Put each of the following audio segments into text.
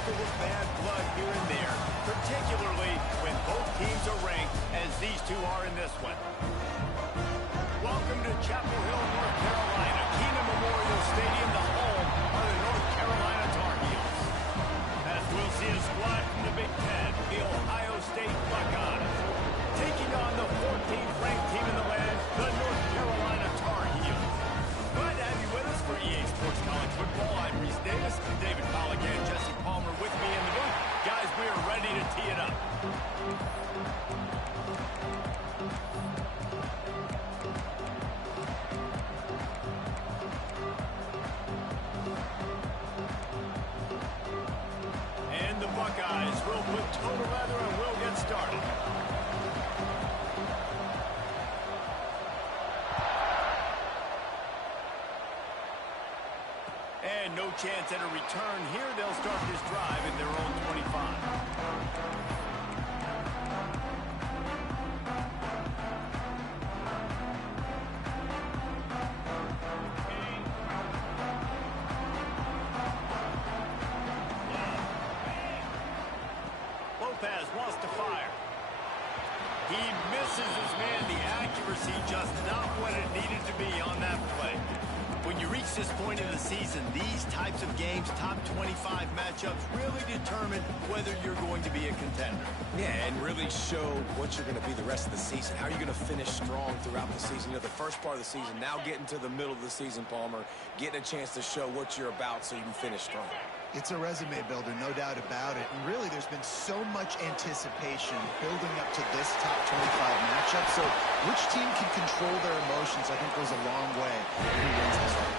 sprinkle of bad blood here and there, particularly when both teams are ranked as these two are in this one. Welcome to Chapel Hill, North Carolina, Keenan Memorial Stadium, the home of the North Carolina Tar Heels. As we'll see a squad from the Big Ten, the Ohio State Buckeyes, taking on the 14th ranked team in the land, the North Carolina Tar Heels. Glad to have you with us for EA Sports College Football. I'm Reese Davis, David Pollack and Jesse Palmer with me in the booth. Guys, we are ready to tee it up. And the Buckeyes will put total leather and we'll get started. And no chance at a return here. They'll start this drive in their own 25. Lopez wants to fire. He misses his man. The accuracy just not what it needed to be on that play. When you reach this point in the season, these types of games, top 25 matchups, really determine whether you're going to be a contender. Yeah, and really show what you're going to be the rest of the season. How are you going to finish strong throughout the season? You know, the first part of the season, now getting to the middle of the season, Palmer, getting a chance to show what you're about so you can finish strong. It's a resume builder, no doubt about it. And really, there's been so much anticipation building up to this top 25 matchup. So which team can control their emotions, I think, goes a long way. Who wins this one?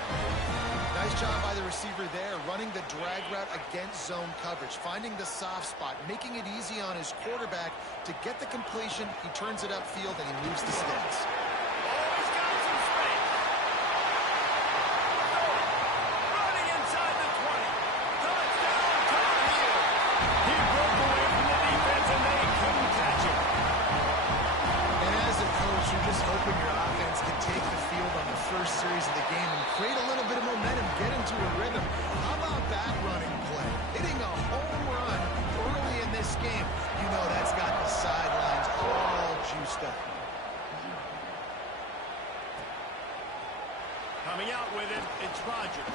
Nice job by the receiver there, running the drag route against zone coverage, finding the soft spot, making it easy on his quarterback to get the completion. He turns it upfield, and he moves the sticks. Hoping your offense can take the field on the first series of the game and create a little bit of momentum, get into a rhythm. How about that running play? Hitting a home run early in this game. You know that's got the sidelines all juiced up. Coming out with it, it's Rodgers.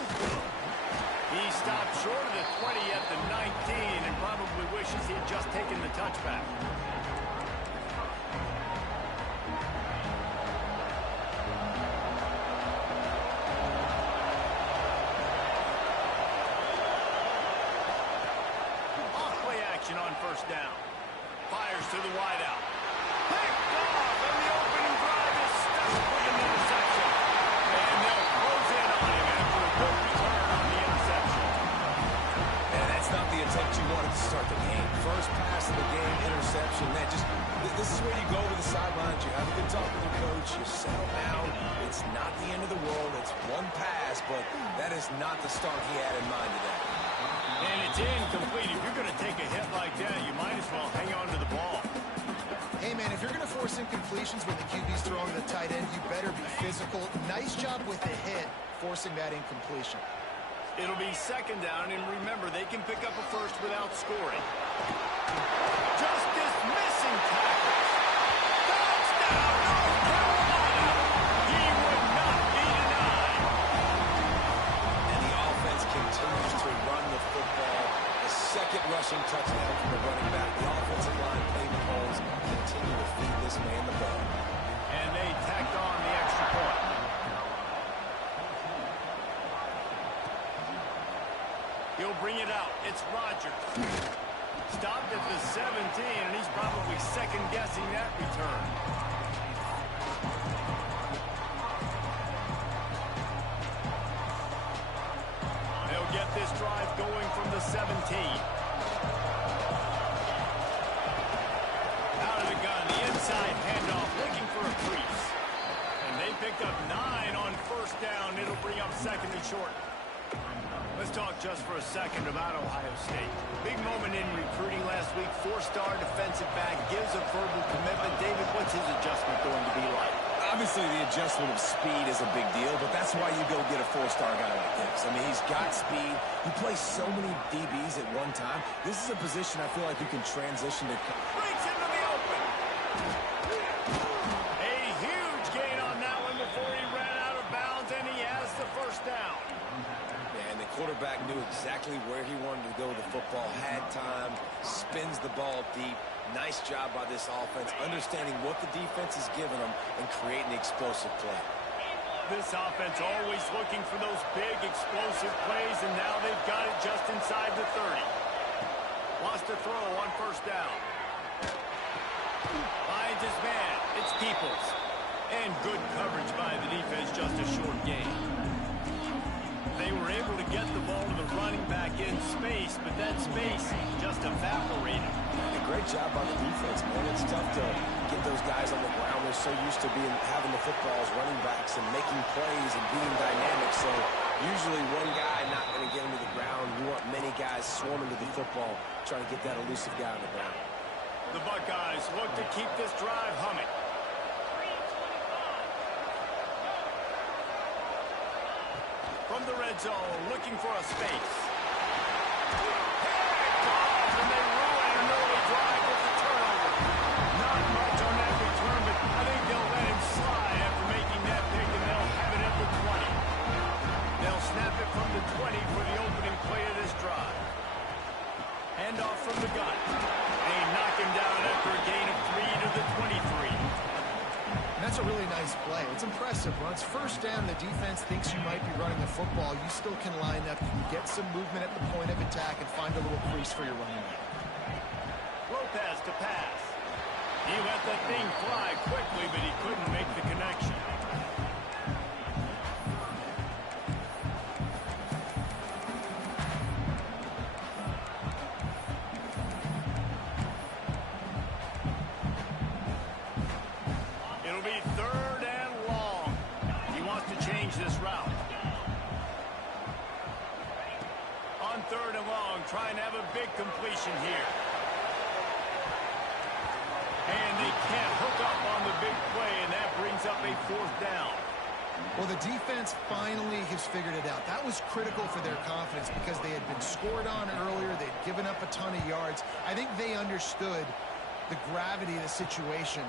He stopped short of the 20 at the 19 and probably wishes he had just taken the touchback. On first down. Fires to the wideout. Picked off, and the opening drive is stuck with an interception. And they'll close in on him after a good return on the interception. And that's not the attempt you wanted to start the game. First pass of the game, interception. Man, this is where you go to the sidelines. You have a good talk with your coach. You settle down. It's not the end of the world. It's one pass, but that is not the start he had in mind today. And it's incomplete. If you're going to take a hit like that, you might as well hang on to the ball. Hey, man, if you're going to force incompletions when the QB's throwing the tight end, you better be physical. Nice job with the hit, forcing that incompletion. It'll be second down, and remember, they can pick up a first without scoring. Just dismissing tackles. Touchdown, North Carolina! He would not be denied. And the offense continues to run the football. The second rushing touchdown from the running back. The offensive line paving holes continue to feed this man the ball. And they tacked on the extra point. He'll bring it out. It's Rodgers. Stopped at the 17, and he's probably second-guessing that return. They'll get this drive going from the 17. Out of the gun, the inside handoff, looking for a crease. And they picked up 9 on first down. It'll bring up second and short. Let's talk just for a second about Ohio State. Big moment in recruiting last week. 4-star defensive back gives a verbal commitment. David, what's his adjustment going to be like? Obviously, the adjustment of speed is a big deal, but that's why you go get a four-star guy like this. I mean, he's got speed. He plays so many DBs at one time. This is a position I feel like you can transition to. Breaks into the open. A huge gain on that one before he ran out of bounds, and he has the first down. And the quarterback knew exactly where he wanted to go with the football, had time, spins the ball deep. Nice job by this offense, understanding what the defense is giving them and creating the explosive play. This offense always looking for those big, explosive plays, and now they've got it just inside the 30. Wants to throw on first down. Finds his man. It's Peoples. And good coverage by the defense, just a short gain. They were able to get the ball to the running back in space, but that space just evaporated. A great job by the defense, man. It's tough to get those guys on the ground. They're so used to having the football as running backs and making plays and being dynamic. So usually one guy not going to get him to the ground. You want many guys swarming to the football, trying to get that elusive guy on the ground. The Buckeyes look to keep this drive humming. From the red zone, looking for a space. And they ruin an early drive with the turnover. Not much on that return, but I think they'll let him slide after making that pick, and they'll have it at the 20. They'll snap it from the 20 for the opening play of this drive. Handoff from the gun. They knock him down after a gain of 3 to the 23. That's a really nice play. It's impressive. Once first down, the defense thinks you might be running the football. You still can line up, you can get some movement at the point of attack, and find a little crease for your running back. Lopez to pass. He let that thing fly quickly, but he couldn't make the connection. It'll be 3rd and long. He wants to change this route. On 3rd and long, trying to have a big completion here. And they can't hook up on the big play, and that brings up a 4th down. Well, the defense finally has figured it out. That was critical for their confidence because they had been scored on earlier. They'd given up a ton of yards. I think they understood the gravity of the situation.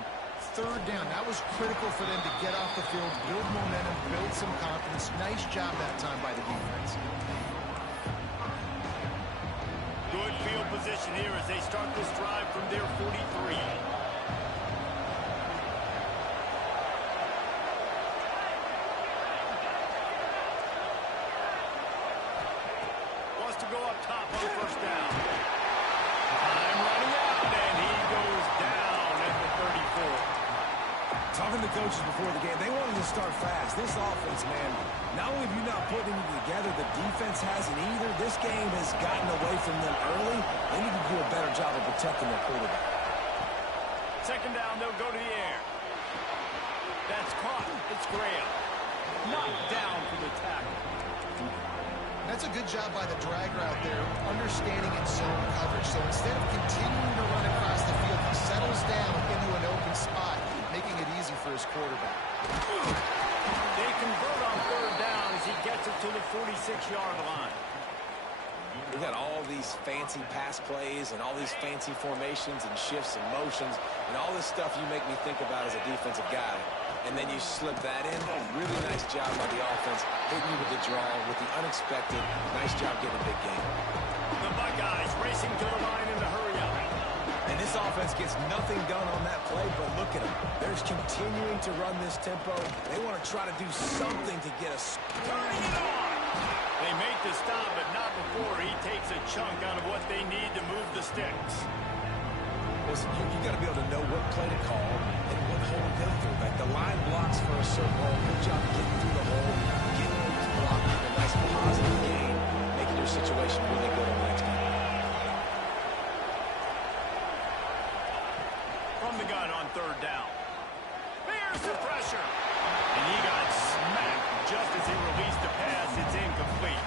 3rd down, that was critical for them to get off the field, build momentum, build some confidence. Nice job that time by the defense. Good field position here as they start this drive from their 43. Wants to go up top on first down. Time running out, and he goes down at the 34. Talking to coaches before the game, they wanted to start fast. This offense, man, not only have you not put anything together, the defense hasn't either. This game has gotten away from them early. They need to do a better job of protecting their quarterback. 2nd down, they'll go to the air. That's caught. It's Graham. Knocked down for the tackle. That's a good job by the drag route there, understanding its zone coverage. So instead of continuing to run across the field, he settles down into an open spot, making it easy for his quarterback. They convert on 3rd down as he gets it to the 46-yard line. We got all these fancy pass plays and all these fancy formations and shifts and motions and all this stuff you make me think about as a defensive guy. And then you slip that in. Really nice job by the offense, hitting you with the draw, with the unexpected. Nice job getting a big game. The Buckeyes racing to the line in the hurry up. And this offense gets nothing done on that play, but look at them. They're continuing to run this tempo. They want to try to do something to get us. Turning it on. They make the stop, but not before he takes a chunk out of what they need to move the sticks. Listen, you got to be able to know what play to call and what hole to go through. Like the line blocks for a certain hole. Good job getting through the hole, getting those blocks, a nice positive gain, making your situation really good on the next game. From the gun on 3rd down. Here's the pressure. And he got smacked just as he released the pass. It's incomplete.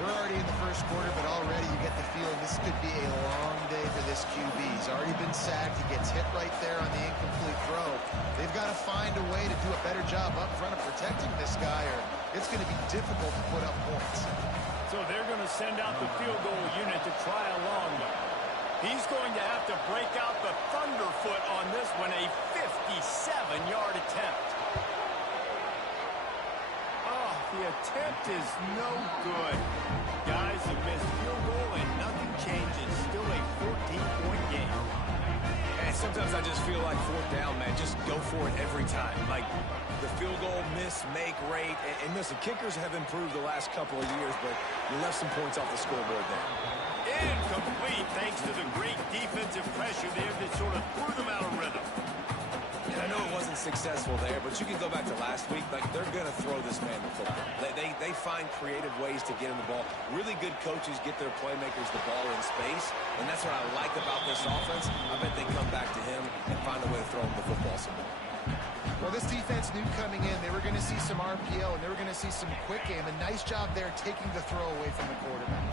We're already in the first quarter, but already you get the feeling this could be a long day for this this QB. He's already been sacked. He gets hit right there on the incomplete throw. They've got to find a way to do a better job up front of protecting this guy, or it's going to be difficult to put up points. So they're going to send out the field goal unit to try a long one. He's going to have to break out the thunderfoot on this one, a 57-yard attempt. Oh, the attempt is no good. Guys, a missed field goal and nothing changes. Still a 14-point game. And sometimes I just feel like fourth down, man. Just go for it every time. Like the field goal miss, make rate. And listen, kickers have improved the last couple of years, but you left some points off the scoreboard there. Incomplete thanks to the great defensive pressure there that sort of threw them out of rhythm. And I know it wasn't successful there, but you can go back to last week. Like, they're going to throw this man the football. They find creative ways to get him the ball. Really good coaches get their playmakers the ball in space, and that's what I like about this offense. I bet they come back to him and find a way to throw him the football some more. Well, this defense knew coming in they were going to see some RPO, and they were going to see some quick game. A nice job there taking the throw away from the quarterback.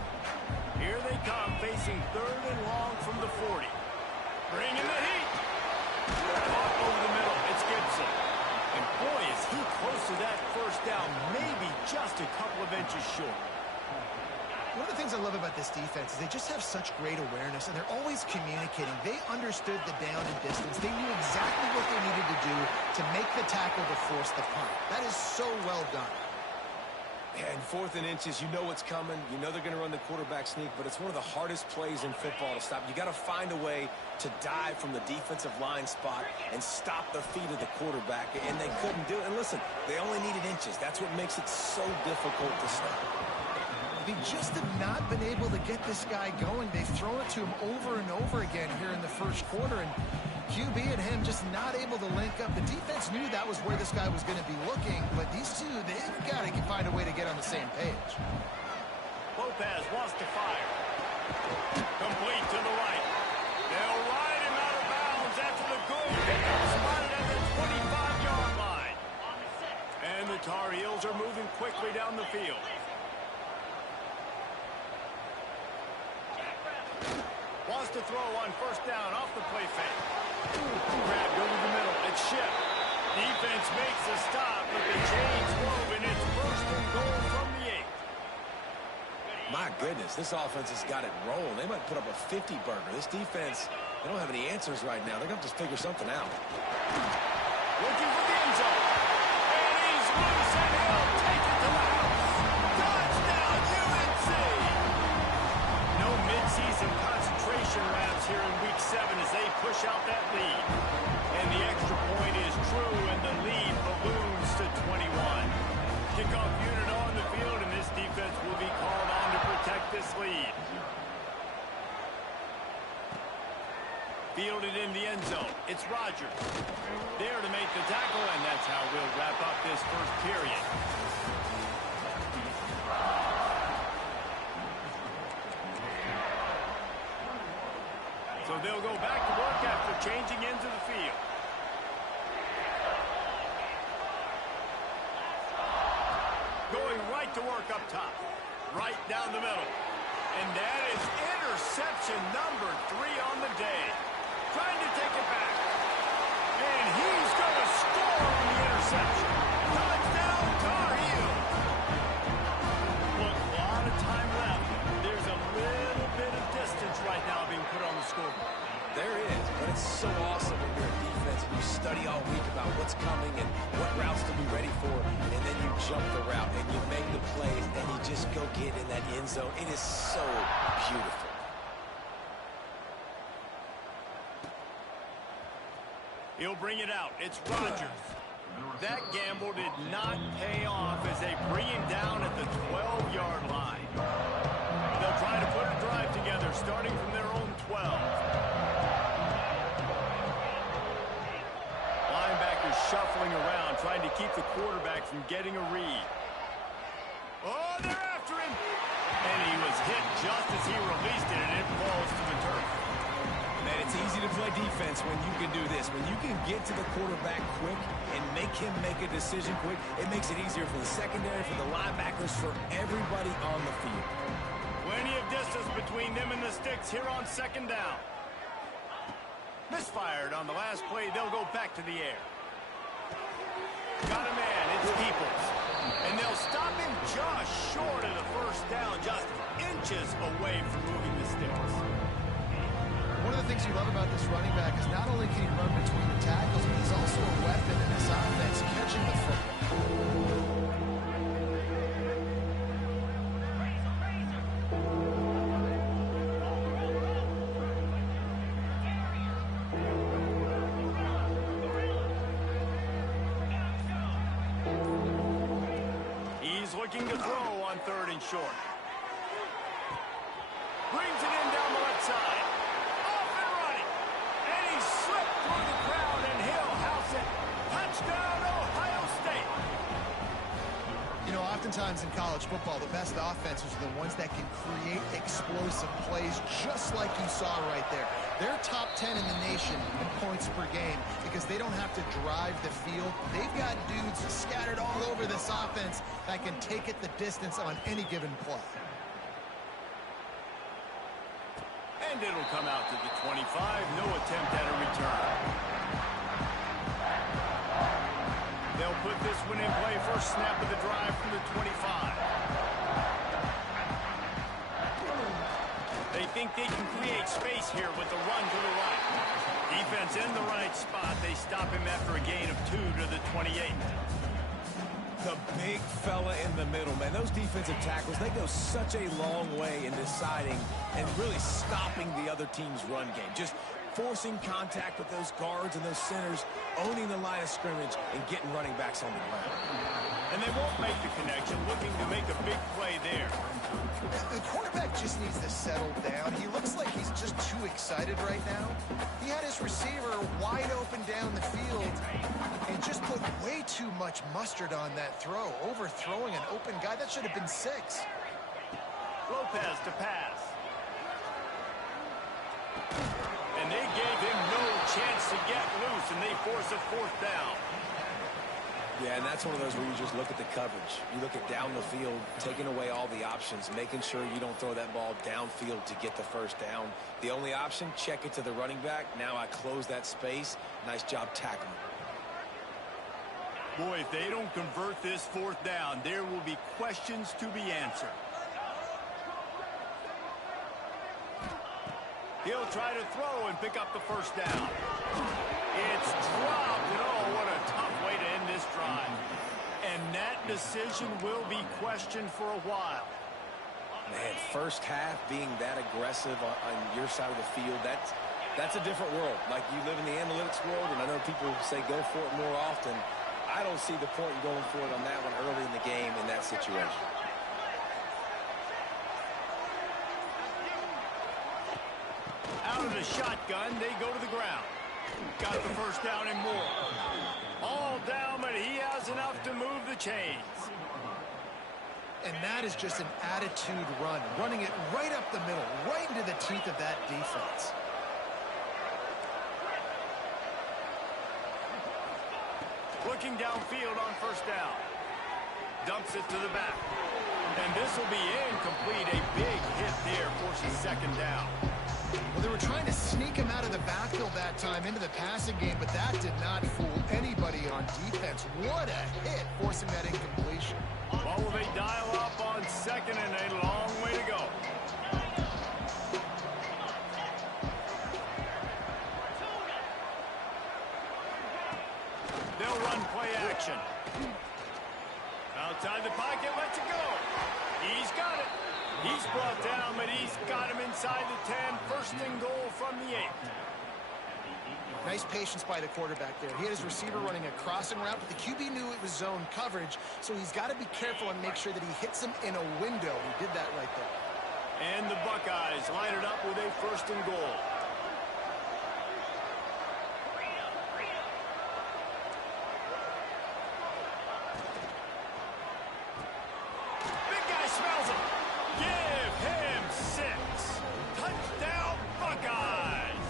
Here they come, facing 3rd and long from the 40. Bringing the heat. Caught over the middle. It's Gibson. And boy, is he close to that first down. Maybe just a couple of inches short. One of the things I love about this defense is they just have such great awareness, and they're always communicating. They understood the down and distance. They knew exactly what they needed to do to make the tackle to force the punt. That is so well done. And 4th and inches, you know what's coming. You know they're going to run the quarterback sneak, but it's one of the hardest plays in football to stop. You got to find a way to dive from the defensive line spot and stop the feet of the quarterback, and they couldn't do it. And listen, they only needed inches. That's what makes it so difficult to stop. They just have not been able to get this guy going. They've thrown it to him over and over again here in the first quarter, and QB and him just not able to link up. The defense knew that was where this guy was going to be looking, but these two, they've got to find a way to get on the same page. Lopez wants to fire. Complete to the right. They'll ride him out of bounds after the good pickup, spotted at the 25-yard line. And the Tar Heels are moving quickly down the field. Wants to throw on first down off the play fake. Grabbed over the middle. It's Ship. Defense makes a stop, but the chains move, and it's 1st and goal from the 8. My goodness, this offense has got it rolling. They might put up a 50-burger. This defense, they don't have any answers right now. They're going to have to figure something out. Looking for the end zone. And he's loose, and he'll take it to the house. Touchdown, UNC! No midseason concentration wraps here in Week 7 as they push out that lead. And the extra point is true, and the lead balloons to 21. Kickoff unit on the field, and this defense will be called on to protect this lead. Fielded in the end zone. It's Rodgers. There to make the tackle, and that's how we'll wrap up this first period. So they'll go back to work after changing into the field. Going right to work up top. Right down the middle. And that is interception number 3 on the day. Trying to take it back. And he's going to score on the interception. Touchdown, Tar Heels. Look, a lot of time left. There's a little bit of distance right now being put on the scoreboard. There is, but it's so awesome when you're a defense and you study all week about what's coming and what routes to be ready for, and then you jump the route and you make the plays and you just go get in that end zone. It is so beautiful. He'll bring it out. It's Rodgers. That gamble did not pay off as they bring him down at the 12-yard line. They'll try to put a drive together starting from their own 12. Linebackers shuffling around, trying to keep the quarterback from getting a read. Oh, they're after him! And he was hit just as he released it, and it falls to the turf. Man, it's easy to play defense when you can do this. When you can get to the quarterback quick and make him make a decision quick, it makes it easier for the secondary, for the linebackers, for everybody on the field. Plenty of distance between them and the sticks here on 2nd down. Misfired on the last play. They'll go back to the air. Got a man. It's Peoples. And they'll stop him just short of the first down, just inches away from moving the sticks. One of the things you love about this running back is not only can he run between the tackles, but he's also a weapon in this offense, catching the football. He's looking to throw on 3rd and short. Brings it in down the left side. Off and running. And he slipped through the crowd, and he'll house it. Touchdown, Ohio State. You know, oftentimes in college football, the best offenses are the ones that can create explosive plays, just like you saw right there. They're top 10 in the nation in points per game because they don't have to drive the field. They've got dudes scattered all over this offense that can take it the distance on any given play. And it'll come out to the 25. No attempt at a return. They'll put this one in play. First snap of the drive from the 25. They think they can create space here with the run to the right. Defense in the right spot. They stop him after a gain of 2 to the 28. The big fella in the middle, man. Those defensive tackles, they go such a long way in deciding and really stopping the other team's run game. Just forcing contact with those guards and those centers, owning the line of scrimmage, and getting running backs on the ground. And they won't make the connection, looking to make a big play there. The quarterback just needs to settle down. He looks like he's just too excited right now. He had his receiver wide open down the field and just put way too much mustard on that throw, overthrowing an open guy. That should have been 6. Lopez to pass. And they gave him no chance to get loose, and they force a 4th down. Yeah, and that's one of those where you just look at the coverage. You look at down the field, taking away all the options, making sure you don't throw that ball downfield to get the first down. The only option, check it to the running back. Now I close that space. Nice job tackling. Boy, if they don't convert this 4th down, there will be questions to be answered. He'll try to throw and pick up the first down. It's dropped, and oh, what a tough way to end this drive. And that decision will be questioned for a while. Man, first half being that aggressive on your side of the field, that's a different world. Like, you live in the analytics world, and I know people say go for it more often. I don't see the point in going for it on that one early in the game in that situation. Out of the shotgun, they go to the ground. Got the first down and more. All down, but he has enough to move the chains. And that is just an attitude run, running it right up the middle, right into the teeth of that defense. Looking downfield on first down. Dumps it to the back. And this will be incomplete. A big hit there, forces 2nd down. Well, they were trying to sneak him out of the backfield that time into the passing game, but that did not fool anybody on defense. What a hit, forcing that incompletion. Well, will they dial up on 2nd and a long way to go? They'll run play action. Outside the pocket, lets it go. He's got it. He's brought down, but he's got him inside the 10. 1st and goal from the 8. Nice patience by the quarterback there. He had his receiver running a crossing route, but the QB knew it was zone coverage, so he's got to be careful and make sure that he hits him in a window. He did that right there. And the Buckeyes line it up with a 1st and goal. Big guy smells him. Give him 6. Touchdown, Buckeyes.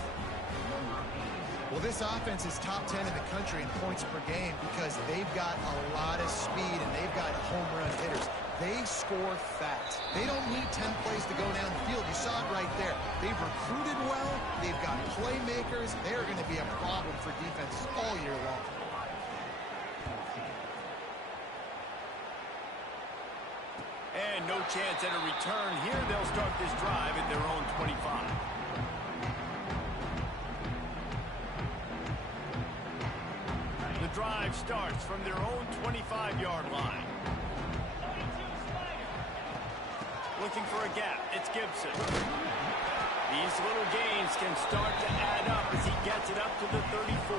Well, this offense is top 10 in the country in points per game because they've got a lot of speed and they've got home run hitters. They score fast. They don't need 10 plays to go down the field. You saw it right there. They've recruited well. They've got playmakers. They're going to be a problem for defenses all year long. And no chance at a return here. They'll start this drive at their own 25. The drive starts from their own 25-yard line. Looking for a gap. It's Gibson. These little gains can start to add up as he gets it up to the 34.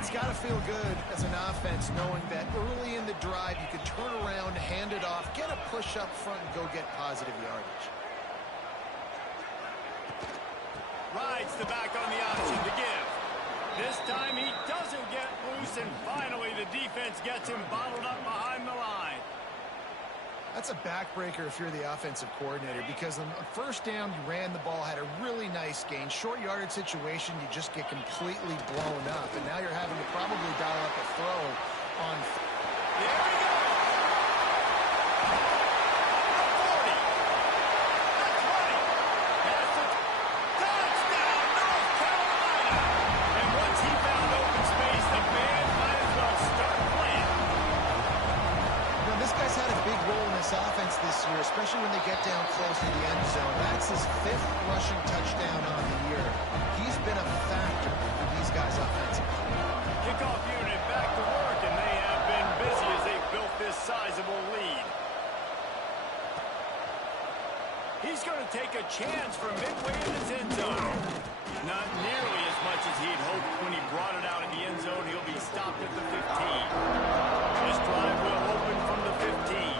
It's got to feel good as an offense knowing that early in the drive you can turn around, hand it off, get a push up front, and go get positive yardage. Rides the back on the option to give. This time he doesn't get loose, and finally the defense gets him bottled up behind the line. That's a backbreaker if you're the offensive coordinator, because on first down you ran the ball, had a really nice gain. Short yardage situation, you just get completely blown up, and now you're having to probably dial up a throw on. There we go. Offense this year, especially when they get down close to the end zone. That's his 5th rushing touchdown on the year. He's been a factor for these guys offensively. Kickoff unit back to work, and they have been busy as they've built this sizable lead. He's going to take a chance from midway in his end zone. Not nearly as much as he'd hoped when he brought it out in the end zone. He'll be stopped at the 15. This drive will open from the 15.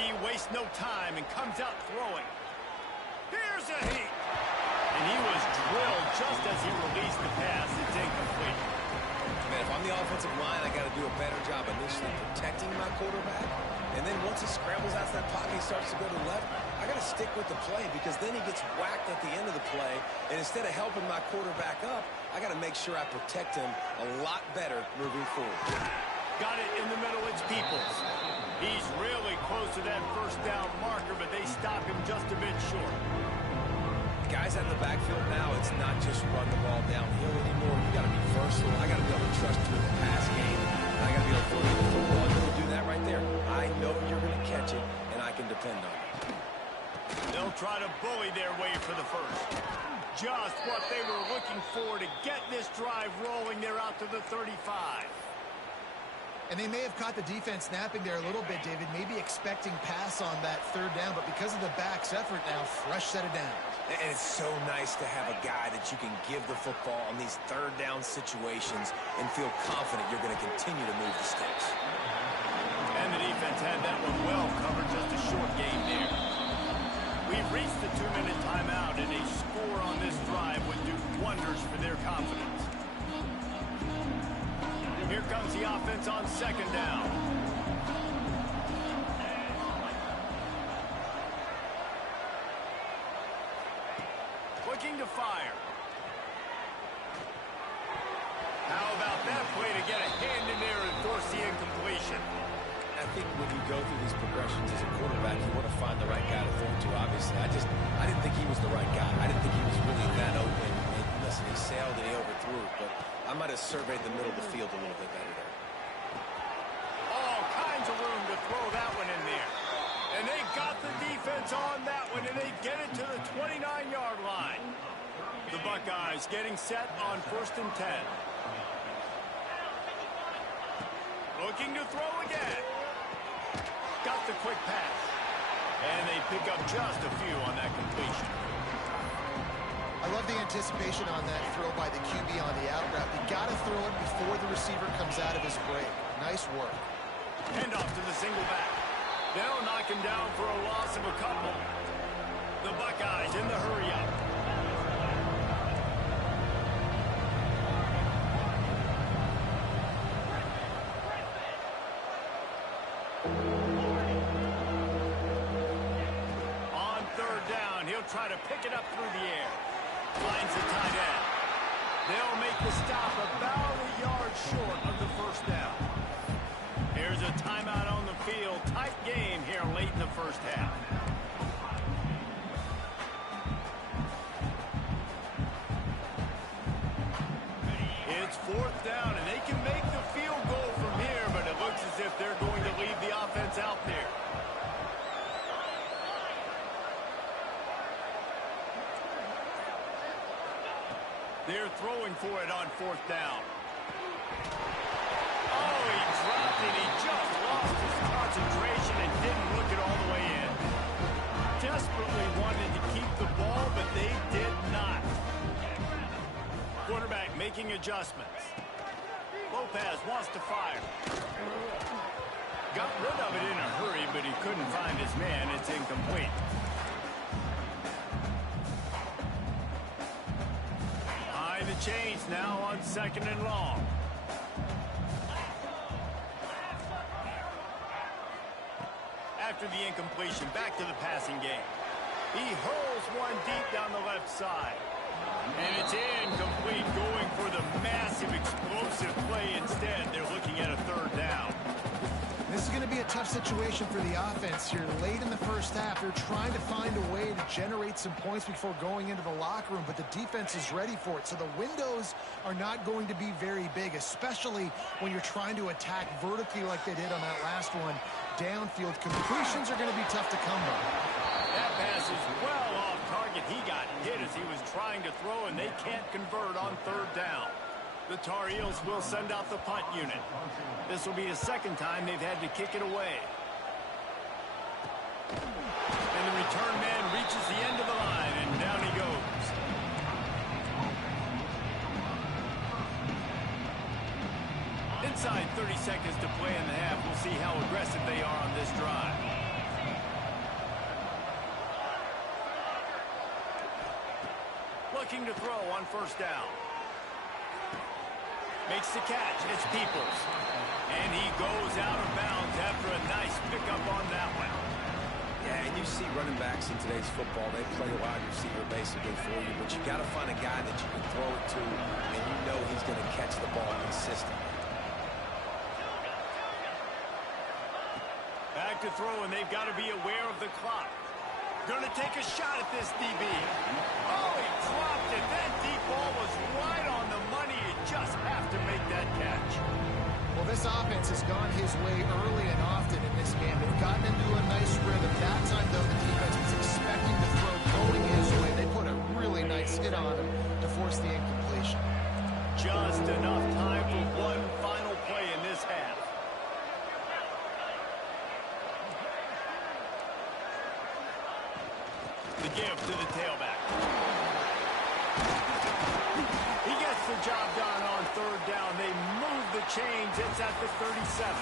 He wastes no time and comes out throwing. Here's a heat. And he was drilled just as he released the pass. It's incomplete. Man, if I'm the offensive line, I got to do a better job initially protecting my quarterback. And then once he scrambles out of that pocket, he starts to go to the left, I got to stick with the play, because then he gets whacked at the end of the play. And instead of helping my quarterback up, I got to make sure I protect him a lot better moving forward. Got it in the middle. It's Peoples. He's really close to that first down marker, but they stop him just a bit short. Guys out in the backfield now, it's not just run the ball downhill anymore. You got to be versatile. I got to be able to trust you in the pass game. And I got to be able to throw you the football. I'm going to do that right there. I know you're going to catch it, and I can depend on it. They'll try to bully their way for the first. Just what they were looking for to get this drive rolling. They're out to the 35. And they may have caught the defense napping there a little bit, David, maybe expecting pass on that third down, but because of the back's effort now, fresh set of downs. And it's so nice to have a guy that you can give the football on these third down situations and feel confident you're going to continue to move the sticks. And the defense had that one well covered, just a short game there. We've reached the 2-minute timeout, and a score on this drive would do wonders for their confidence. Here comes the offense on second down. Looking to fire. How about that play to get a hand in there and force the incompletion? I think when you go through these progressions as a quarterback, you want to find the right guy to throw to, obviously. I didn't think he was the right guy. I didn't think he was really that open. And listen, he sailed and he overthrew it, but I might have surveyed the middle of the field a little bit better there. All kinds of room to throw that one in there. And they got the defense on that one, and they get it to the 29-yard line. The Buckeyes getting set on 1st and 10. Looking to throw again. Got the quick pass. And they pick up just a few on that completion. I love the anticipation on that throw by the QB on the out route. You got to throw it before the receiver comes out of his break. Nice work. Hand off to the single back. They'll knock him down for a loss of a couple. The Buckeyes in the hurry-up. On third down, he'll try to pick it up through the air. Finds the tight end. They'll make the stop about a yard short of the first down. Here's a timeout on the field. Tight game here late in the first half. It's fourth down, and they can make the field goal from here, but it looks as if they're going to leave the offense out there. They're throwing for it on fourth down. Oh, he dropped it. He just lost his concentration and didn't look it all the way in. Desperately wanted to keep the ball, but they did not. Quarterback making adjustments. Lopez wants to fire. Got rid of it in a hurry, but he couldn't find his man. It's incomplete. High the chains now on 2nd and long. After the incompletion, back to the passing game. He hurls one deep down the left side. And it's incomplete, going for the massive explosive play instead. They're looking at a third down. This is going to be a tough situation for the offense here. Late in the first half, they're trying to find a way to generate some points before going into the locker room, but the defense is ready for it. So the windows are not going to be very big, especially when you're trying to attack vertically like they did on that last one. Downfield completions are going to be tough to come by. That pass is well off target. He got hit as he was trying to throw, and they can't convert on third down. The Tar Heels will send out the punt unit. This will be the second time they've had to kick it away. And the return man reaches the end of the line, and down he goes. Inside 30 seconds to play in the half. We'll see how aggressive they are on this drive. Looking to throw on first down. Makes the catch. It's Peoples. And he goes out of bounds after a nice pickup on that one. Yeah, and you see running backs in today's football, they play a wide receiver basically for you, but you got to find a guy that you can throw it to, and you know he's going to catch the ball consistently. Back to throw, and they've got to be aware of the clock. Going to take a shot at this DB. Oh, he dropped it. That deep ball was right on the money. You just have to make that catch. Well, this offense has gone his way early and often in this game. They've gotten into a nice rhythm. That time, though, the defense was expecting the throw going his way. They put a really nice hit on him to force the incompletion. Just enough time for one final play in this half. The give to the tailback. He gets the job done on third down. They move the chains. It's at the 37.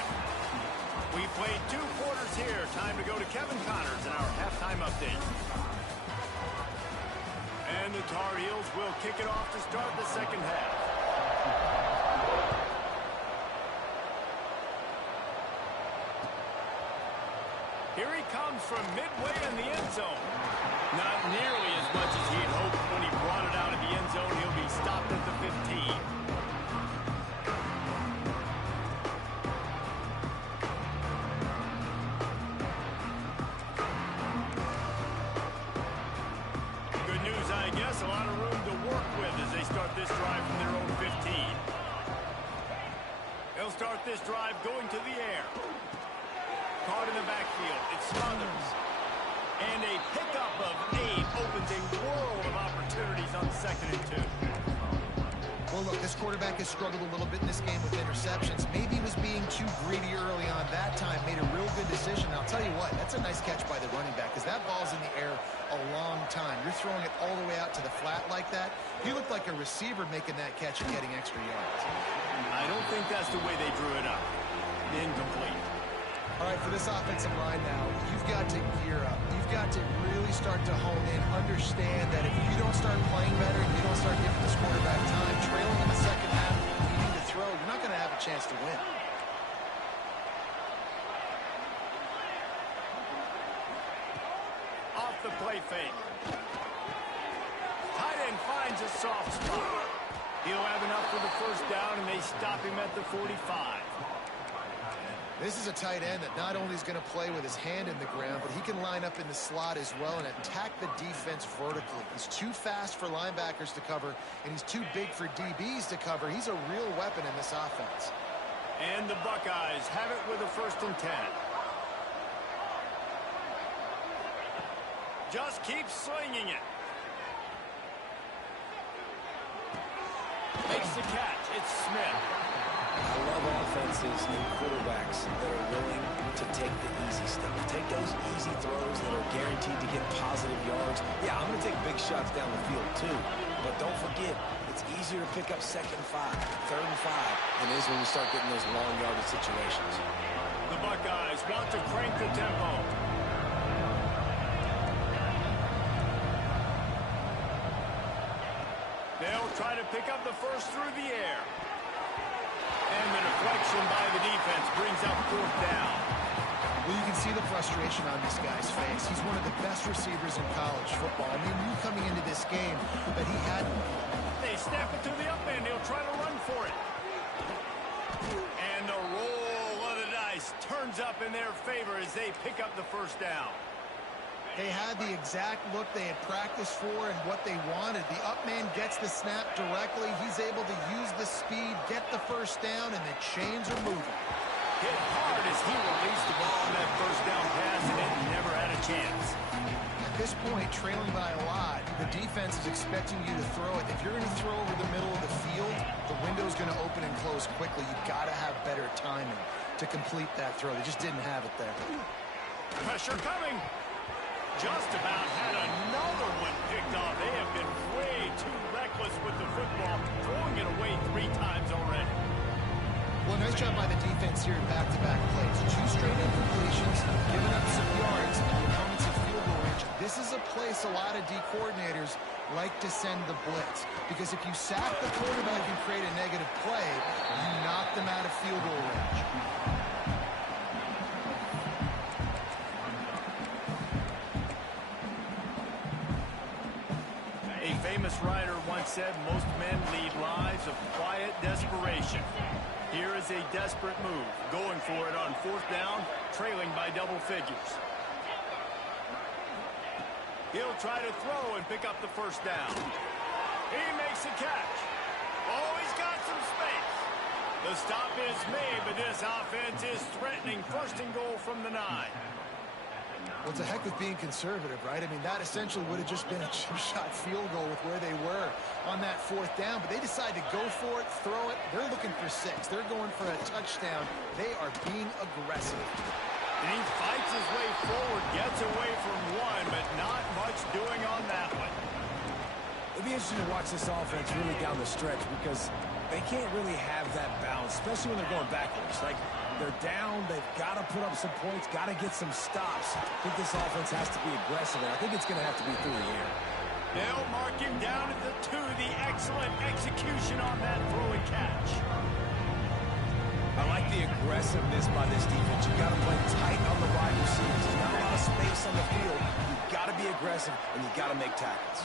We played 2 quarters here. Time to go to Kevin Connors in our halftime update. And the Tar Heels will kick it off to start the second half. Here he comes from midway in the end zone. Not nearly as much as he'd hoped when he brought it out of the end zone. He'll be stopped at the 15. Good news, I guess. A lot of room to work with as they start this drive from their own 15. They'll start this drive going to the air. Caught in the backfield. It's Smothers. And a pickup of 8 opens a world of opportunities on 2nd and 2. Well, look, this quarterback has struggled a little bit in this game with interceptions. Maybe he was being too greedy early on. That time made a real good decision. I'll tell you what, that's a nice catch by the running back because that ball's in the air a long time. You're throwing it all the way out to the flat like that. He looked like a receiver making that catch and getting extra yards. I don't think that's the way they drew it up. Incomplete. All right, for this offensive line now, you've got to gear up. You've got to really start to hone in, understand that if you don't start playing better, you don't start giving this quarterback time, trailing in the second half, needing to throw, you're not going to have a chance to win. Off the play fake. Tight end finds a soft spot. He'll have enough for the first down, and they stop him at the 45. This is a tight end that not only is going to play with his hand in the ground, but he can line up in the slot as well and attack the defense vertically. He's too fast for linebackers to cover, and he's too big for DBs to cover. He's a real weapon in this offense. And the Buckeyes have it with a 1st and 10. Just keep slinging it. Makes the catch. It's Smith. I love offenses and quarterbacks that are willing to take the easy stuff. Take those easy throws that are guaranteed to get positive yards. Yeah, I'm going to take big shots down the field too. But don't forget, it's easier to pick up 2nd and 5, 3rd and 5 than it is when you start getting those long yardage situations. The Buckeyes want to crank the tempo. They'll try to pick up the first through the air. And the deflection by the defense brings up 4th down. Well, you can see the frustration on this guy's face. He's one of the best receivers in college football. I mean, you coming into this game that he had. They snap it to the up end. He'll try to run for it. And the roll of the dice turns up in their favor as they pick up the first down. They had the exact look they had practiced for and what they wanted. The up man gets the snap directly. He's able to use the speed, get the first down, and the chains are moving. Hit hard as he released the ball on that first down pass, and it never had a chance. At this point, trailing by a lot, the defense is expecting you to throw it. If you're going to throw over the middle of the field, the window's going to open and close quickly. You've got to have better timing to complete that throw. They just didn't have it there. Pressure coming. Just about had another one picked off. They have been way too reckless with the football, throwing it away 3 times already. Well, nice job by the defense here in back-to-back plays. 2 straight incompletions, giving up some yards, and opponents at field goal range. This is a place a lot of D coordinators like to send the blitz, because if you sack the quarterback and create a negative play, you knock them out of field goal range. A famous writer once said, most men lead lives of quiet desperation. Here is a desperate move, going for it on 4th down, trailing by double figures. He'll try to throw and pick up the first down. He makes the catch. Oh, he's got some space. The stop is made, but this offense is threatening 1st and goal from the 9. Well, it's a heck of being conservative, right? I mean, that essentially would have just been a chip-shot field goal with where they were on that 4th down. But they decide to go for it, throw it. They're looking for 6. They're going for a touchdown. They are being aggressive. And he fights his way forward, gets away from 1, but not much doing on that one. It'll be interesting to watch this offense really down the stretch because they can't really have that balance, especially when they're going backwards. Like, they're down, they've got to put up some points, got to get some stops. I think this offense has to be aggressive, and I think it's going to have to be through the air. They'll mark him down at the 2, the excellent execution on that throw and catch. I like the aggressiveness by this defense. You've got to play tight on the wide receivers. There's not a lot of space on the field. You've got to be aggressive, and you've got to make tackles.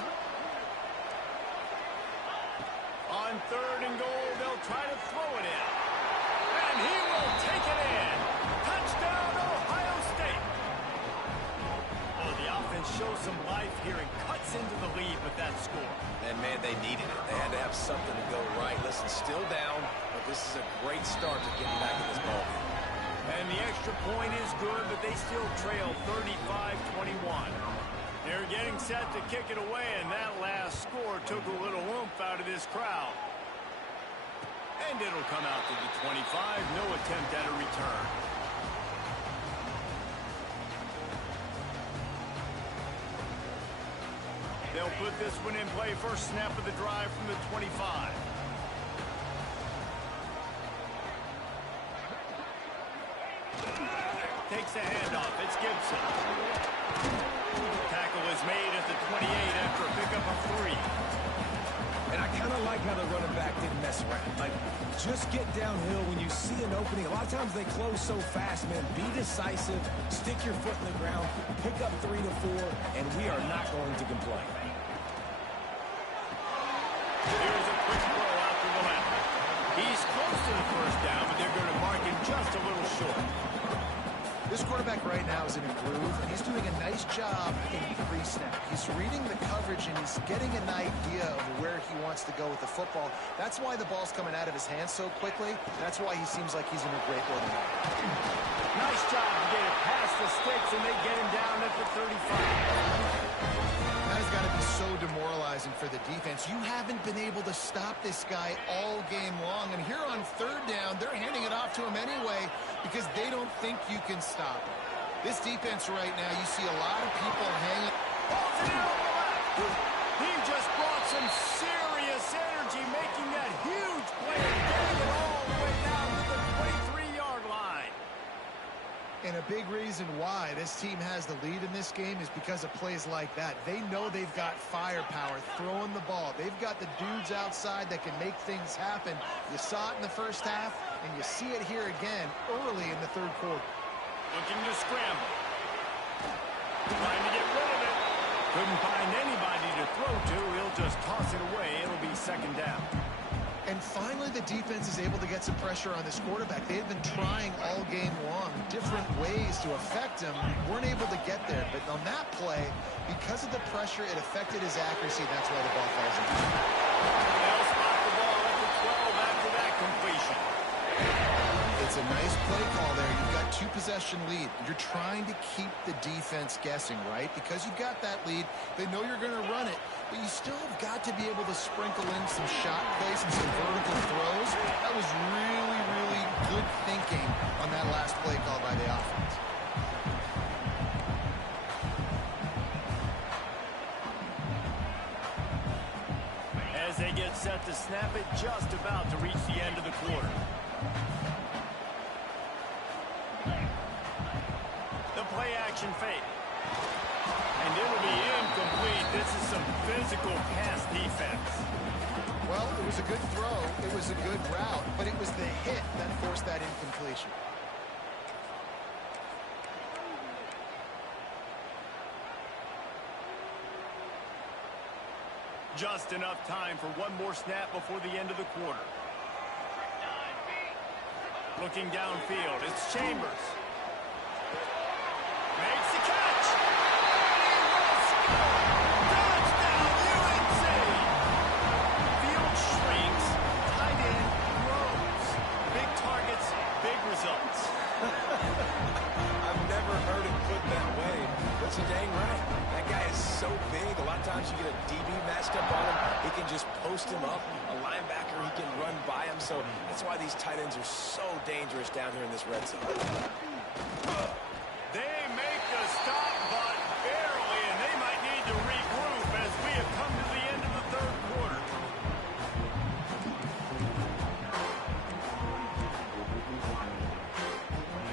On 3rd and goal, they'll try to throw it in. And he will take it in. Touchdown, Ohio State. Oh, the offense shows some life here and cuts into the lead with that score. And, man, they needed it. They had to have something to go right. Listen, still down, but this is a great start to getting back in this ballgame. And the extra point is good, but they still trail 35-21. They're getting set to kick it away, and that last score took a little oomph out of this crowd. And it'll come out to the 25. No attempt at a return. They'll put this one in play. First snap of the drive from the 25. Takes the handoff. It's Gibson. Tackle is made at the 28 after a pickup of 3. And I kind of like how the running back didn't mess around. Like, just get downhill when you see an opening. A lot of times they close so fast, man. Be decisive, stick your foot in the ground, pick up 3 to 4, and we are not going to complain. Here's a quick throw out down, but they're going to mark him just a little short. This quarterback right now is in a groove, and he's doing a nice job in pre-snap. He's reading the coverage, and he's getting an idea of where he wants to go with the football. That's why the ball's coming out of his hands so quickly. That's why he seems like he's in a great rhythm. Nice job to get it past the sticks, and they get him down at the 35. That has got to be so demoralizing for the defense. You haven't been able to stop this guy all game long, and here on third down, they're handing it off to him anyway because they don't think you can stop him. This defense right now, you see a lot of people hanging. Balls it out the left. He just brought some serious energy, making that huge play and getting it all the way down to the 23-yard line. And a big reason why this team has the lead in this game is because of plays like that. They know they've got firepower throwing the ball. They've got the dudes outside that can make things happen. You saw it in the first half, and you see it here again early in the third quarter. Looking to scramble. Trying to get rid of it. Couldn't find anybody to throw to. He'll just toss it away. It'll be second down. And finally, the defense is able to get some pressure on this quarterback. They've been trying all game long different ways to affect him. Weren't able to get there. But on that play, because of the pressure, it affected his accuracy. That's why the ball falls in. They'll spot the ball at the 12 after that completion. It's a nice play call there. You've got two-possession lead. You're trying to keep the defense guessing, right? Because you've got that lead. They know you're going to run it. But you still have got to be able to sprinkle in some shot plays and some vertical throws. That was really, really good thinking on that last play call by the offense. As they get set to snap it, just about to reach the end of the quarter. The play action fake. And it'll be incomplete. This is some physical pass defense. Well, it was a good throw. It was a good route, but it was the hit that forced that incompletion. Just enough time for one more snap before the end of the quarter. Looking downfield, it's Chambers. Makes the catch. Touchdown, UNC. Field shrinks, tight end grows. Big targets, big results. I've never heard it put that way, but you're dang right. That guy is so big. A lot of times you get a DB matched up on him. He can just post him up. A linebacker, he can run by him. So that's why these tight ends are so dangerous down here in this red zone. They make the stop, but barely, and they might need to regroup as we have come to the end of the third quarter.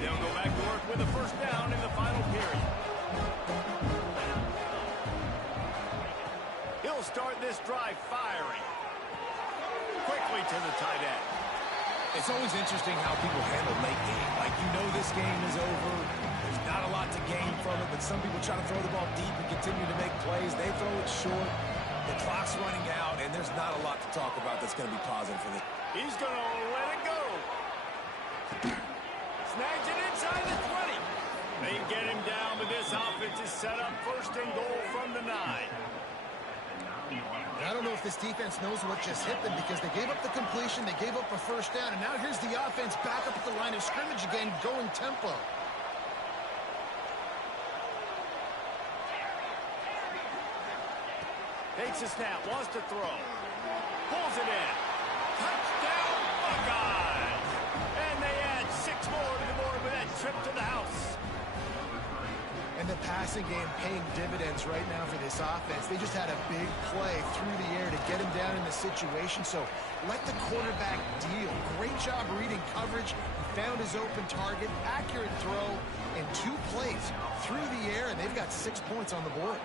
They'll go back to work with a first down in the final period. He'll start this drive firing. Quickly to the tight end. It's always interesting how people handle late game. Like, you know this game is over. There's not a lot to gain from it, but some people try to throw the ball deep and continue to make plays. They throw it short. The clock's running out, and there's not a lot to talk about that's going to be positive for this. He's going to let it go. Snags it inside the 20. They get him down, but this offense is set up first and goal from the 9. I don't know if this defense knows what just hit them because they gave up the completion, they gave up a first down, and now here's the offense back up at the line of scrimmage again, going tempo. Takes a snap, wants to throw. Pulls it in. Touchdown, Buckeyes! And they add 6 more to the board with that trip to the house. And the passing game paying dividends right now for this offense. They just had a big play through the air to get him down in the situation. So let the quarterback deal. Great job reading coverage. He found his open target. Accurate throw in 2 plays through the air, and they've got 6 points on the board.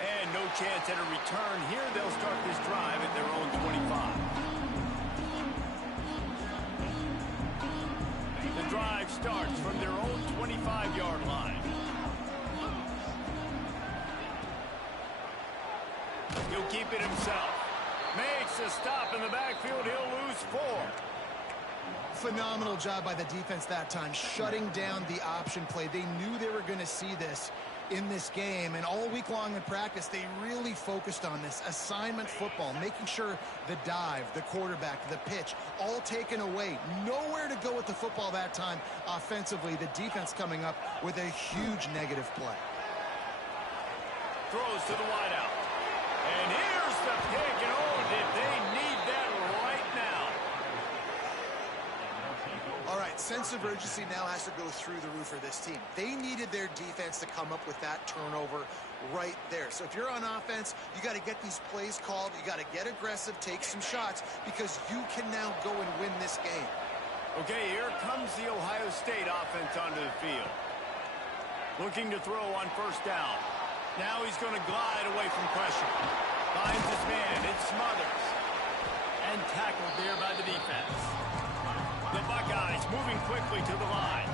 And no chance at a return here. They'll start this drive at their own 25. The drive starts from their own 25-yard line. He'll keep it himself. Makes a stop in the backfield. He'll lose 4. Phenomenal job by the defense that time, shutting down the option play. They knew they were going to see this in this game, and all week long in practice, they really focused on this assignment football, making sure the dive, the quarterback, the pitch, all taken away. Nowhere to go with the football that time offensively. The defense coming up with a huge negative play. Throws to the wideout. And here's the pick, and oh, did they need that right now. All right, sense of urgency now has to go through the roof for this team. They needed their defense to come up with that turnover right there. So if you're on offense, you got to get these plays called. You got to get aggressive, take some shots, because you can now go and win this game. Okay, here comes the Ohio State offense onto the field. Looking to throw on first down. Now he's going to glide away from pressure. Finds his man. It smothers. And tackled there by the defense. The Buckeyes moving quickly to the line.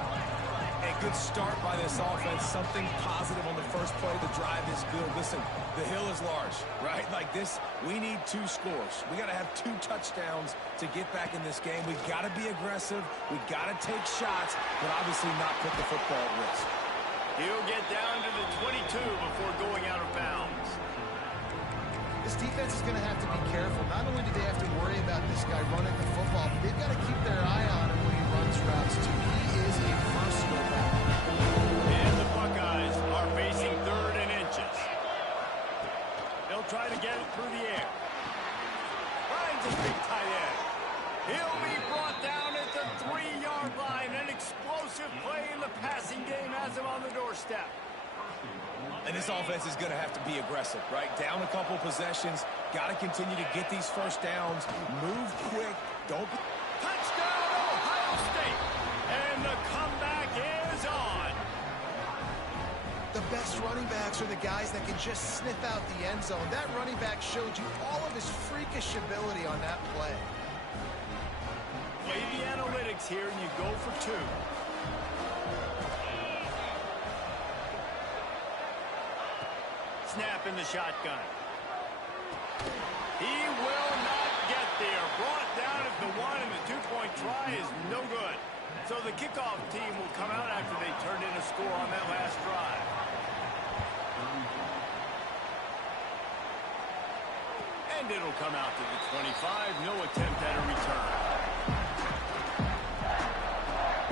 A good start by this offense. Something positive on the first play. The drive is good. Listen, the hill is large, right? Like this, we need 2 scores. We got to have 2 touchdowns to get back in this game. We've got to be aggressive. We've got to take shots, but obviously not put the football at risk. He'll get down to the 22 before going out of bounds. This defense is going to have to be careful. Not only do they have to worry about this guy running the football, but they've got to keep their eye on him when he runs routes, too. He is a versatile back. And the Buckeyes are facing 3rd and inches. They'll try to get it through the air. Finds a big tight end. He'll be brought down at the 3-yard line. An explosive play in the passing game has him on the doorstep. And this offense is going to have to be aggressive, right? Down a couple possessions. Got to continue to get these first downs. Move quick. Don't be... Touchdown, Ohio State. And the comeback is on. The best running backs are the guys that can just sniff out the end zone. That running back showed you all of his freakish ability on that play. Play the analytics here, and you go for 2. Snap in the shotgun. He will not get there. Brought down at the 1, and the 2-point try is no good. So the kickoff team will come out after they turned in a score on that last drive. And it'll come out to the 25. No attempt at a return.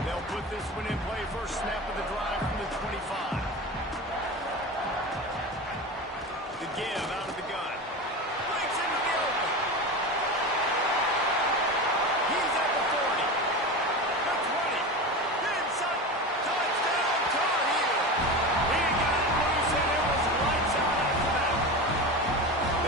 They'll put this one in play. First snap of the drive from the 25. The give out of the gun. Breaks into the open. He's at the 40. The 20. Inside. Touchdown, Tar Heel. He got it loose, and it was lights out after that.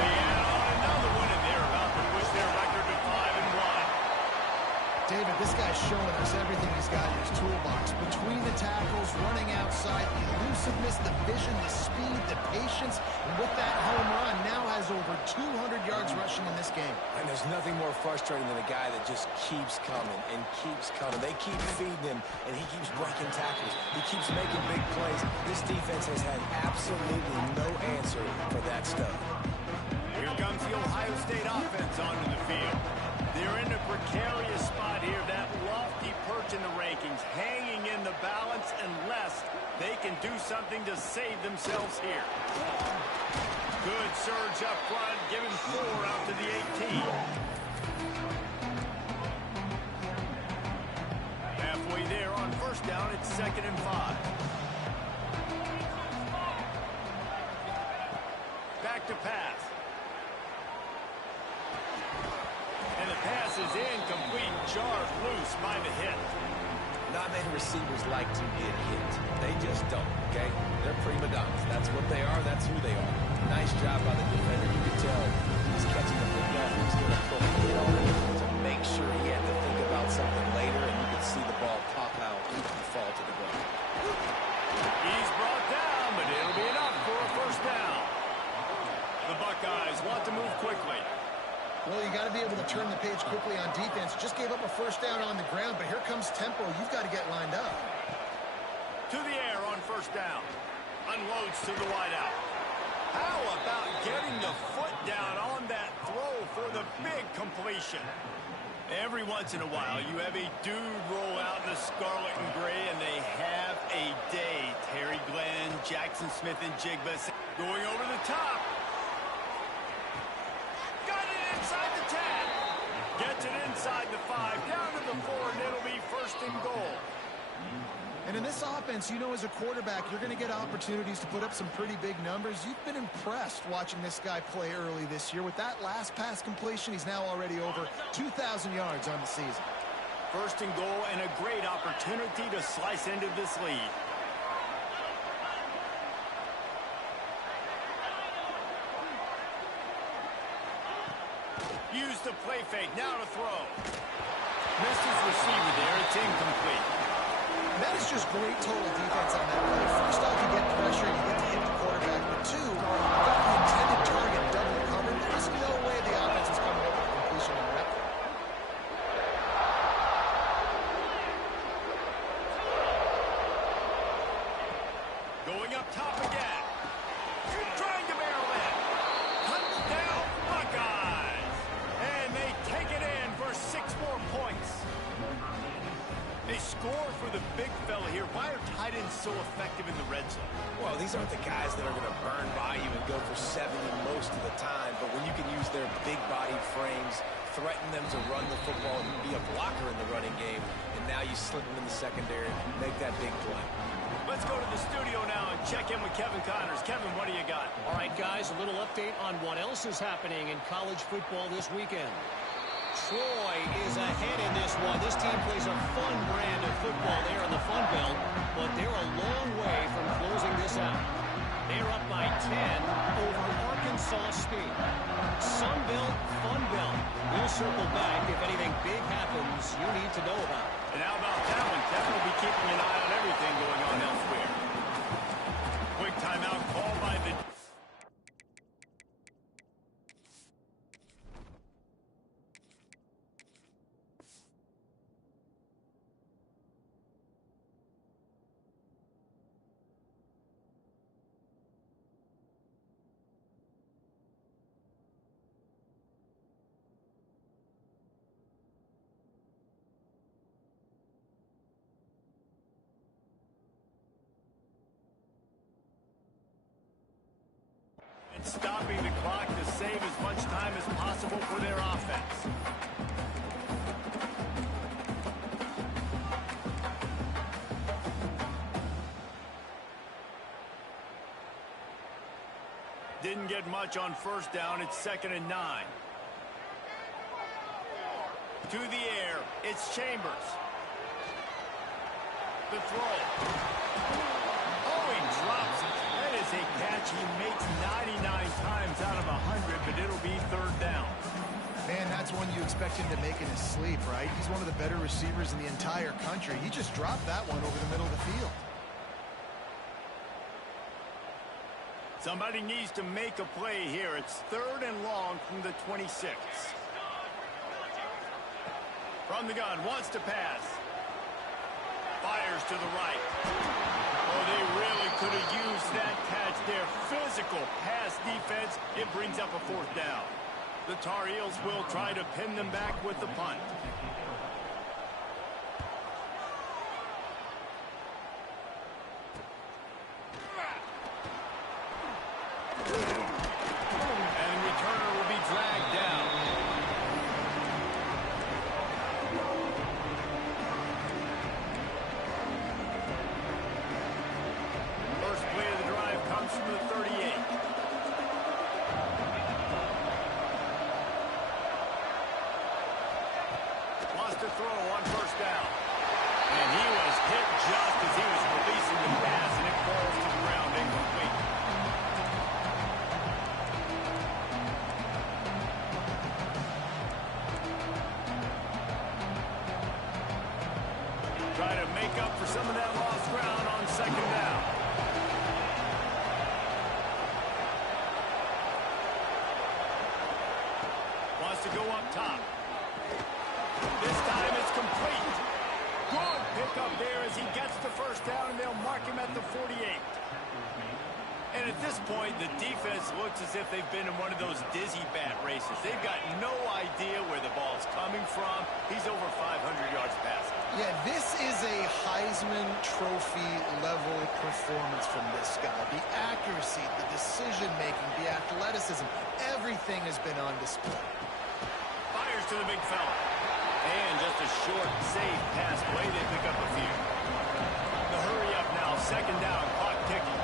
They add on another one, and they're about to push their record to 5-1. David, this guy's showing us everything he's got in his toolbox. Between the tackles, running outside, the elusiveness, the vision, the speed, the patience, and with that home run, now has over 200 yards rushing in this game. And there's nothing more frustrating than a guy that just keeps coming and keeps coming. They keep feeding him, and he keeps breaking tackles. He keeps making big plays. This defense has had absolutely no answer for that stuff. Here comes the Ohio State offense onto the field. They're in a precarious spot here, that lofty perch in the rankings, hanging in the balance unless they can do something to save themselves here. Good surge up front, giving 4 out to the 18. Halfway there on first down, it's 2nd and 5. Back to pass. And the pass is incomplete, jarred loose by the hit. Not many receivers like to get hit. They just don't, okay? They're prima donnas. That's what they are. That's who they are. Nice job by the defender. You can tell he's catching the football. He's going to put a hit on it to make sure he had to think about something later, and you could see the ball pop out and fall to the ground. He's brought down, but it'll be enough for a first down. The Buckeyes want to move quickly. Well, you got to be able to turn the page quickly on defense. Just gave up a first down on the ground, but here comes tempo. You've got to get lined up. To the air on first down. Unloads to the wideout. How about getting the foot down on that throw for the big completion? Every once in a while, you have a dude roll out in the scarlet and gray, and they have a day. Terry Glenn, Jackson Smith, and Jigba going over the top. Got it inside the 10. Gets it inside the 5, down to the 4, and it'll be first and goal. And in this offense, you know, as a quarterback, you're going to get opportunities to put up some pretty big numbers. You've been impressed watching this guy play early this year. With that last pass completion, he's now already over 2,000 yards on the season. First and goal, and a great opportunity to slice into this lead. Use the play fake, now to throw. Missed his receiver there, it's incomplete. That is just great total defense on that play. First off, you get pressure, you get to hit the quarterback. But two, you got the intended target double covered. There's no way the offense is coming up with a completion in that. Going up top again. Trying to barrel in. Touchdown, Buckeyes. And they take it in for 6 more points. They score for the big fella here. Why are tight ends so effective in the red zone? Well, these aren't the guys that are going to burn by you and go for 70 most of the time, but when you can use their big-bodied frames, threaten them to run the football and be a blocker in the running game, and now you slip them in the secondary, make that big play. Let's go to the studio now and check in with Kevin Connors. Kevin, what do you got? All right, guys, a little update on what else is happening in college football this weekend. Troy is ahead in this one. This team plays a fun brand of football there in the Fun Belt, but they're a long way from closing this out. They're up by 10 over Arkansas State. Sun Belt, Fun Belt. We'll circle back if anything big happens you need to know about. And how about that one? Kevin will be keeping an eye on everything going on elsewhere. Quick timeout called by the... and stopping the clock to save as much time as possible for their offense. Didn't get much on first down. It's 2nd and 9. To the air, it's Chambers. The throw. Oh, he drops it. That is a catch he makes 99 times out of 100, but it'll be 3rd down. Man, that's one you expect him to make in his sleep, right? He's one of the better receivers in the entire country. He just dropped that one over the middle of the field. Somebody needs to make a play here. It's 3rd and long from the 26. From the gun, wants to pass. Fires to the right. Oh, they really could have used that catch there. Physical pass defense. It brings up a 4th down. The Tar Heels will try to pin them back with the punt. And the returner will be dragged down. First play of the drive comes from the 38. Wants to throw on 1st down. And he was hit just as he was releasing the pass, and it falls to the ground incomplete. Try to make up for some of that lost ground on 2nd down. Wants to go up top. This time it's complete. Good pickup there as he gets the 1st down, and they'll mark him at the 48. And at this point, the defense looks as if they've been in one of those dizzy bat races. They've got no idea where the ball's coming from. He's over 500 yards passing. Yeah, this is a Heisman Trophy level performance from this guy. The accuracy, the decision-making, the athleticism, everything has been on display. Fires to the big fella. And just a short, safe pass away. They pick up a few. The hurry up now. Second down. Clock ticking.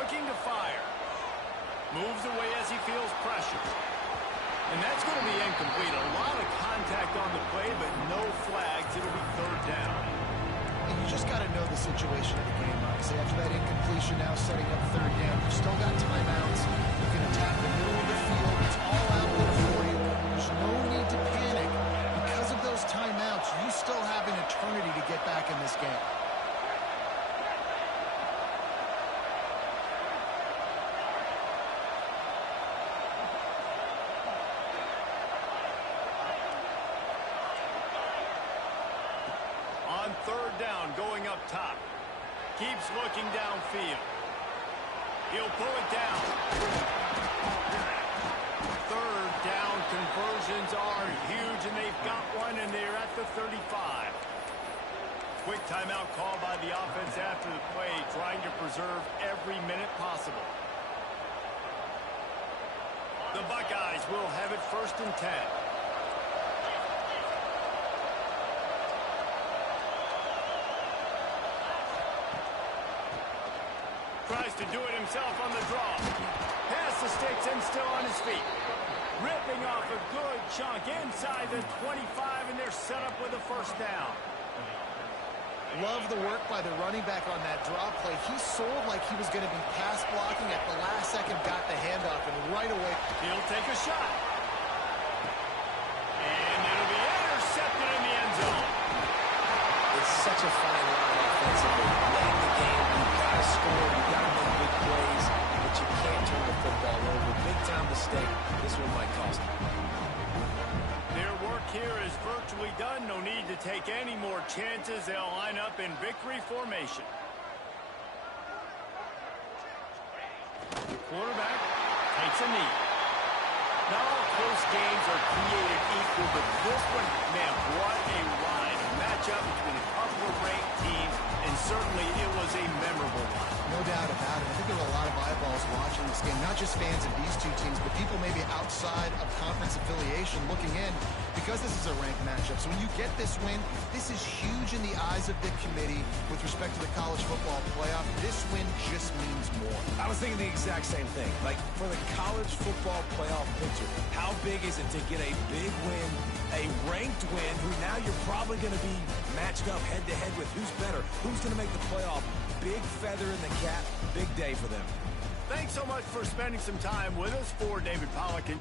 Looking to fire. Moves away as he feels pressure. And that's going to be incomplete. A lot of contact on the play, but no flags. It'll be third down. And you just got to know the situation of the game, obviously. After that incompletion, now setting up third down. You've still got timeouts. You can attack the middle of the field. It's all out there for you. There's no need to panic. Because of those timeouts, you still have an eternity to get back in this game. On third down, going up top. Keeps looking downfield. He'll pull it down. Third down conversions are huge, and they've got one, and they're at the 35. Quick timeout call by the offense after the play, trying to preserve every minute possible. The Buckeyes will have it 1st and 10. Tries to do it himself on the draw. Past the sticks and still on his feet. Ripping off a good chunk inside the 25, and they're set up with a first down. Love the work by the running back on that draw play. He sold like he was going to be pass blocking. At the last second, got the handoff, and right away, he'll take a shot. And it'll be intercepted in the end zone. It's such a fine line offensively. Late in the game, you've got to score, you've got to make big plays, but you can't turn the football over. Big-time mistake. This one might cost them. Their work here is virtually done. No need to take any more chances. They'll line up in victory formation. The quarterback takes a knee. Not all close games are created equal, but this one, man, what a ride. A matchup between a couple of ranked teams, and certainly it was a memorable one. no doubt about it. I think there were a lot of eyeballs watching this game, not just fans of these two teams, but people maybe outside of conference affiliation looking in, because this is a ranked matchup. So when you get this win, this is huge in the eyes of the committee with respect to the college football playoff. This win just means more. I was thinking the exact same thing. Like, for the college football playoff picture, how big is it to get a big win, a ranked win, who now you're probably going to be matched up head-to-head with who's better, who's going to make the playoff. Big feather in the cap, big day for them. Thanks so much for spending some time with us. For David Pollock and